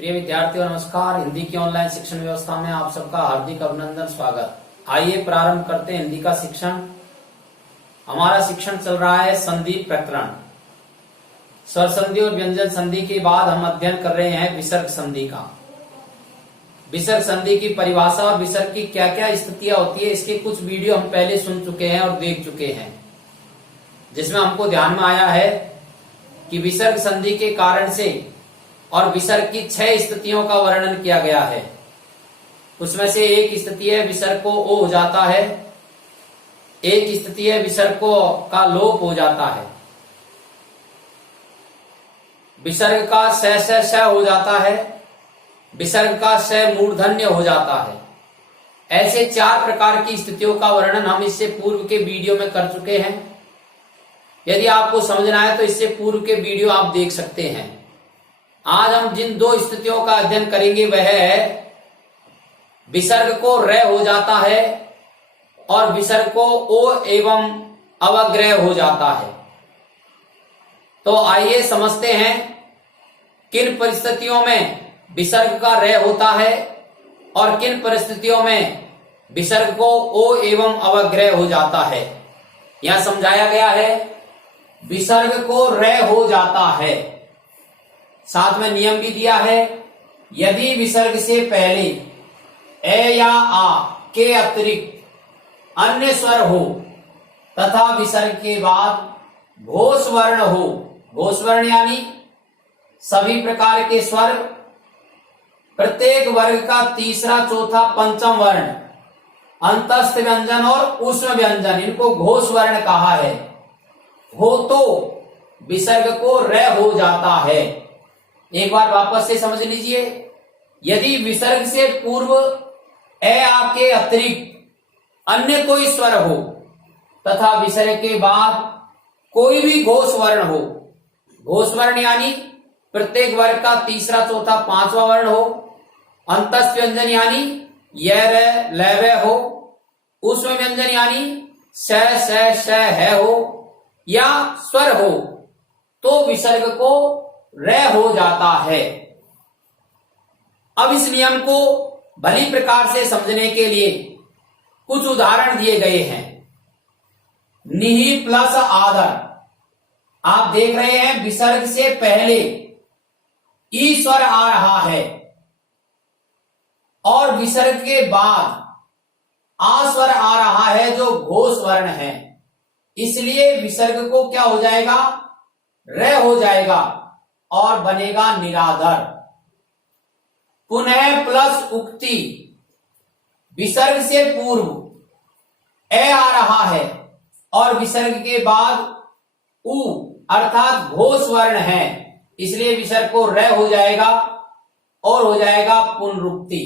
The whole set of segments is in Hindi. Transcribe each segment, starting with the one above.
प्रिय विद्यार्थियों नमस्कार। हिंदी की ऑनलाइन शिक्षण व्यवस्था में आप सबका हार्दिक अभिनंदन स्वागत। आइए प्रारंभ करते हैं हिंदी का शिक्षण। हमारा शिक्षण चल रहा है संधि प्रकरण। स्वर संधि और व्यंजन संधि के बाद हम अध्ययन कर रहे हैं विसर्ग संधि का। विसर्ग संधि की परिभाषा और विसर्ग की क्या क्या स्थितियां होती है, इसके कुछ वीडियो हम पहले सुन चुके हैं और देख चुके हैं, जिसमें हमको ध्यान में आया है कि विसर्ग संधि के कारण से और विसर्ग की 6 स्थितियों का वर्णन किया गया है। उसमें से एक स्थिति है विसर्ग को ओ हो जाता है, एक स्थिति है विसर्ग को का लोप हो जाता है, विसर्ग का स हो जाता है, विसर्ग का स मूर्धन्य हो जाता है। ऐसे 4 प्रकार की स्थितियों का वर्णन हम इससे पूर्व के वीडियो में कर चुके हैं। यदि आपको समझना है तो इससे पूर्व के वीडियो आप देख सकते हैं। आज हम जिन 2 स्थितियों का अध्ययन करेंगे वह है विसर्ग को र हो जाता है और विसर्ग को ओ एवं अवग्रह हो जाता है। तो आइए समझते हैं किन परिस्थितियों में विसर्ग का र होता है और किन परिस्थितियों में विसर्ग को ओ एवं अवग्रह हो जाता है। यहां समझाया गया है विसर्ग को र हो जाता है, साथ में नियम भी दिया है। यदि विसर्ग से पहले ए या आ के अतिरिक्त अन्य स्वर हो तथा विसर्ग के बाद घोष वर्ण हो, घोष वर्ण यानी सभी प्रकार के स्वर, प्रत्येक वर्ग का तीसरा चौथा पंचम वर्ण, अंतस्थ व्यंजन और ऊष्म व्यंजन, इनको घोष वर्ण कहा है, हो तो विसर्ग को र हो जाता है। एक बार वापस से समझ लीजिए। यदि विसर्ग से पूर्व ए आ के अतिरिक्त अन्य कोई स्वर हो तथा विसर्ग के बाद कोई भी घोष वर्ण हो, घोष वर्ण यानी प्रत्येक वर्ग का तीसरा चौथा पांचवा वर्ण हो, अंतस्थ व्यंजन यानी य र ल व हो, ऊष्म व्यंजन यानी स है हो या स्वर हो, तो विसर्ग को र हो जाता है। अब इस नियम को भली प्रकार से समझने के लिए कुछ उदाहरण दिए गए हैं। निहि प्लस आदर, आप देख रहे हैं विसर्ग से पहले ई स्वर आ रहा है और विसर्ग के बाद आ स्वर आ रहा है जो घोष वर्ण है, इसलिए विसर्ग को क्या हो जाएगा, र हो जाएगा और बनेगा निराधर। पुनः प्लस उक्ति, विसर्ग से पूर्व ए आ रहा है और विसर्ग के बाद उ अर्थात घोष वर्ण है, इसलिए विसर्ग को र हो जाएगा और हो जाएगा पुनरुक्ति।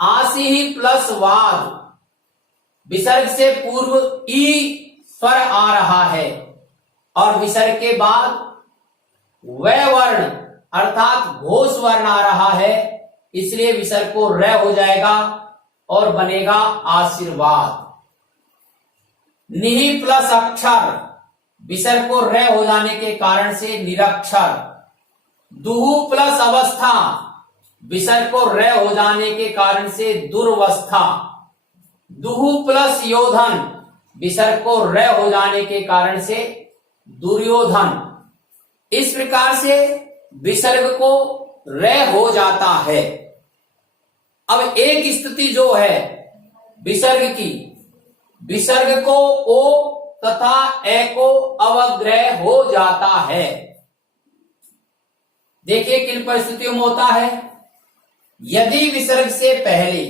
आसी ही प्लस वाद, विसर्ग से पूर्व ई स्वर आ रहा है और विसर्ग के बाद व वर्ण अर्थात घोष वर्ण आ रहा है, इसलिए विसर्ग को र हो जाएगा और बनेगा आशीर्वाद। निहि प्लस अक्षर, विसर्ग को र हो जाने के कारण से निरक्षर। दुहु प्लस अवस्था, विसर्ग को र हो जाने के कारण से दुर्वस्था। दुहु प्लस योधन, विसर्ग को र हो जाने के कारण से दुर्योधन। इस प्रकार से विसर्ग को र हो जाता है। अब एक स्थिति जो है विसर्ग की, विसर्ग को ओ तथा ए को अवग्रह हो जाता है। देखिए किन परिस्थितियों में होता है। यदि विसर्ग से पहले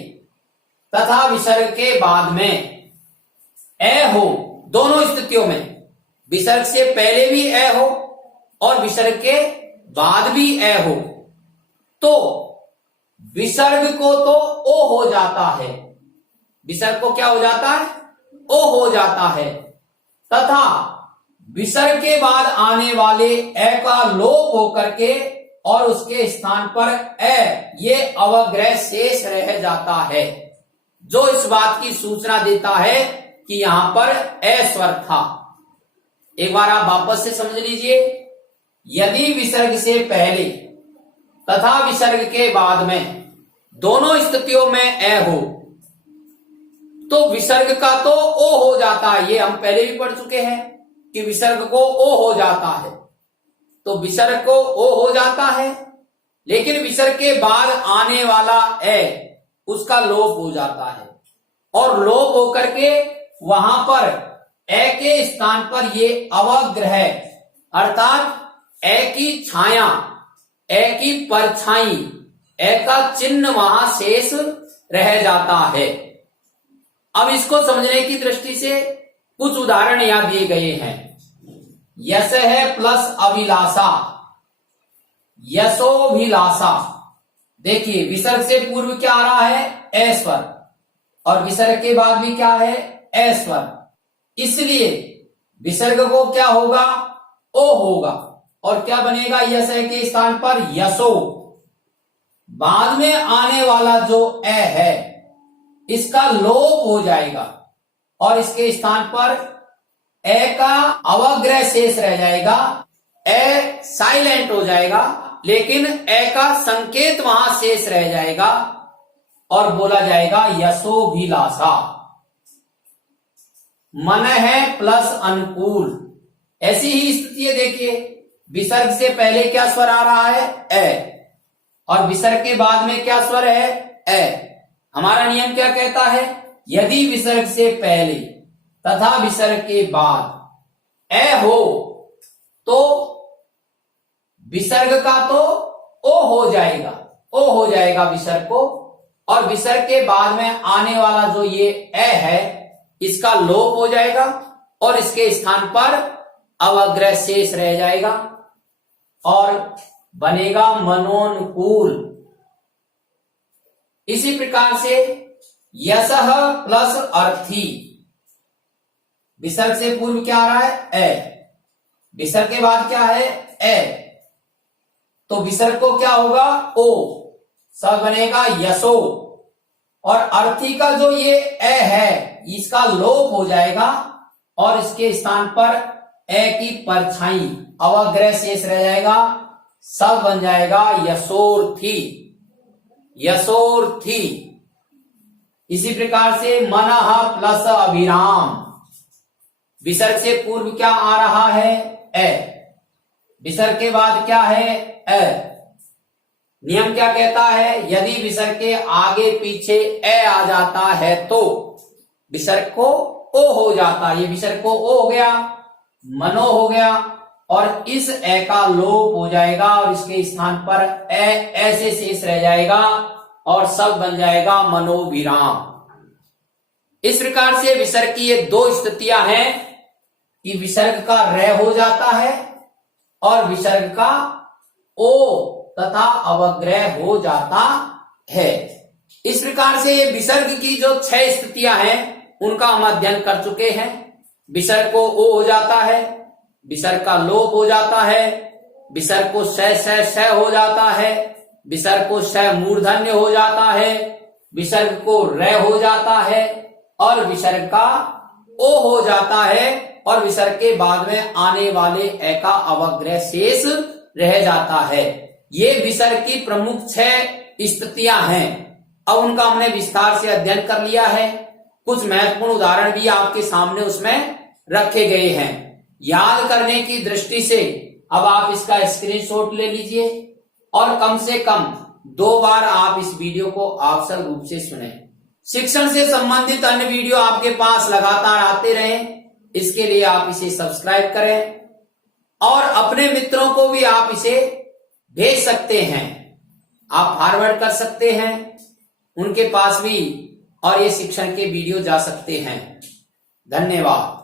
तथा विसर्ग के बाद में ए हो, दोनों स्थितियों में विसर्ग से पहले भी ए हो और विसर्ग के बाद भी ए हो, तो विसर्ग को तो ओ हो जाता है, विसर्ग को क्या हो जाता है, ओ हो जाता है, तथा विसर्ग के बाद आने वाले ए का लोप होकर के और उसके स्थान पर ए ये अवग्रह शेष रह जाता है, जो इस बात की सूचना देता है कि यहां पर ए स्वर था। एक बार आप वापस से समझ लीजिए। यदि विसर्ग से पहले तथा विसर्ग के बाद में दोनों स्थितियों में ए हो तो विसर्ग का तो ओ हो जाता है। ये हम पहले भी पढ़ चुके हैं कि विसर्ग को ओ हो जाता है, तो विसर्ग को ओ हो जाता है, लेकिन विसर्ग के बाद आने वाला ए उसका लोप हो जाता है और लोप होकर के वहां पर ए के स्थान पर ये अवग्रह अर्थात ए की छाया, ए की परछाई, ए का चिन्ह वहां शेष रह जाता है। अब इसको समझने की दृष्टि से कुछ उदाहरण यहां दिए गए हैं। यस है प्लस अभिलाषा, यशोभिलाषा। देखिए विसर्ग से पूर्व क्या आ रहा है, ए स्वर, और विसर्ग के बाद भी क्या है, ए स्वर, इसलिए विसर्ग को क्या होगा, ओ होगा, और क्या बनेगा, यस है के स्थान पर यशो। बाद में आने वाला जो ए है इसका लोप हो जाएगा और इसके स्थान पर ए का अवग्रह शेष रह जाएगा, ए साइलेंट हो जाएगा, लेकिन ए का संकेत वहां शेष रह जाएगा और बोला जाएगा यशोभिलाषा। मन है प्लस अनुकूल, ऐसी ही स्थिति है। देखिए विसर्ग से पहले क्या स्वर आ रहा है, ए, और विसर्ग के बाद में क्या स्वर है, ए। हमारा नियम क्या कहता है, यदि विसर्ग से पहले तथा विसर्ग के बाद ए हो तो विसर्ग का तो ओ हो जाएगा, ओ हो जाएगा विसर्ग को, और विसर्ग के बाद में आने वाला जो ये ए है इसका लोप हो जाएगा और इसके स्थान पर अवग्रह शेष रह जाएगा और बनेगा मनोनुकूल। इसी प्रकार से यशः प्लस अर्थी, विसर्ग से पूर्व क्या आ रहा है, ए, विसर्ग के बाद क्या है, ए, तो विसर्ग को क्या होगा, ओ, सब बनेगा यशो, और अर्थी का जो ये ए है इसका लोप हो जाएगा और इसके स्थान पर ए की परछाई अवग्रह शेष रह जाएगा, सब बन जाएगा यशोर्थी, यशोर्थी। इसी प्रकार से मनः प्लस अभिराम, विसर्ग से पूर्व क्या आ रहा है, ए, विसर्ग के बाद क्या है, ए। नियम क्या कहता है, यदि विसर्ग के आगे पीछे ए आ जाता है तो विसर्ग को ओ हो जाता है। ये विसर्ग को ओ हो गया, मनो हो गया, और इस ए का लोप हो जाएगा और इसके स्थान पर ए ऐसे शेष रह जाएगा और सब बन जाएगा मनोविराम। इस प्रकार से विसर्ग की ये दो स्थितियां हैं कि विसर्ग का रे हो जाता है और विसर्ग का ओ तथा अवग्रह हो जाता है। इस प्रकार से ये विसर्ग की जो 6 स्थितियां हैं उनका हम अध्ययन कर चुके हैं। विसर्ग को ओ हो जाता है, विसर्ग का लोप हो जाता है, विसर्ग को श हो जाता है, विसर्ग को श मूर्धन्य हो जाता है, विसर्ग को रे हो जाता है और विसर्ग का ओ हो जाता है और विसर्ग के बाद में आने वाले ए का अवग्रह शेष रह जाता है। ये विसर्ग की प्रमुख 6 स्थितियां हैं। अब उनका हमने विस्तार से अध्ययन कर लिया है। कुछ महत्वपूर्ण उदाहरण भी आपके सामने उसमें रखे गए हैं। याद करने की दृष्टि से अब आप इसका स्क्रीनशॉट ले लीजिए और कम से कम 2 बार आप इस वीडियो को अवसर रूप से सुने। शिक्षण से संबंधित अन्य वीडियो आपके पास लगातार आते रहें, इसके लिए आप इसे सब्सक्राइब करें और अपने मित्रों को भी आप इसे भेज सकते हैं, आप फॉरवर्ड कर सकते हैं उनके पास भी, और ये शिक्षण के वीडियो जा सकते हैं। धन्यवाद।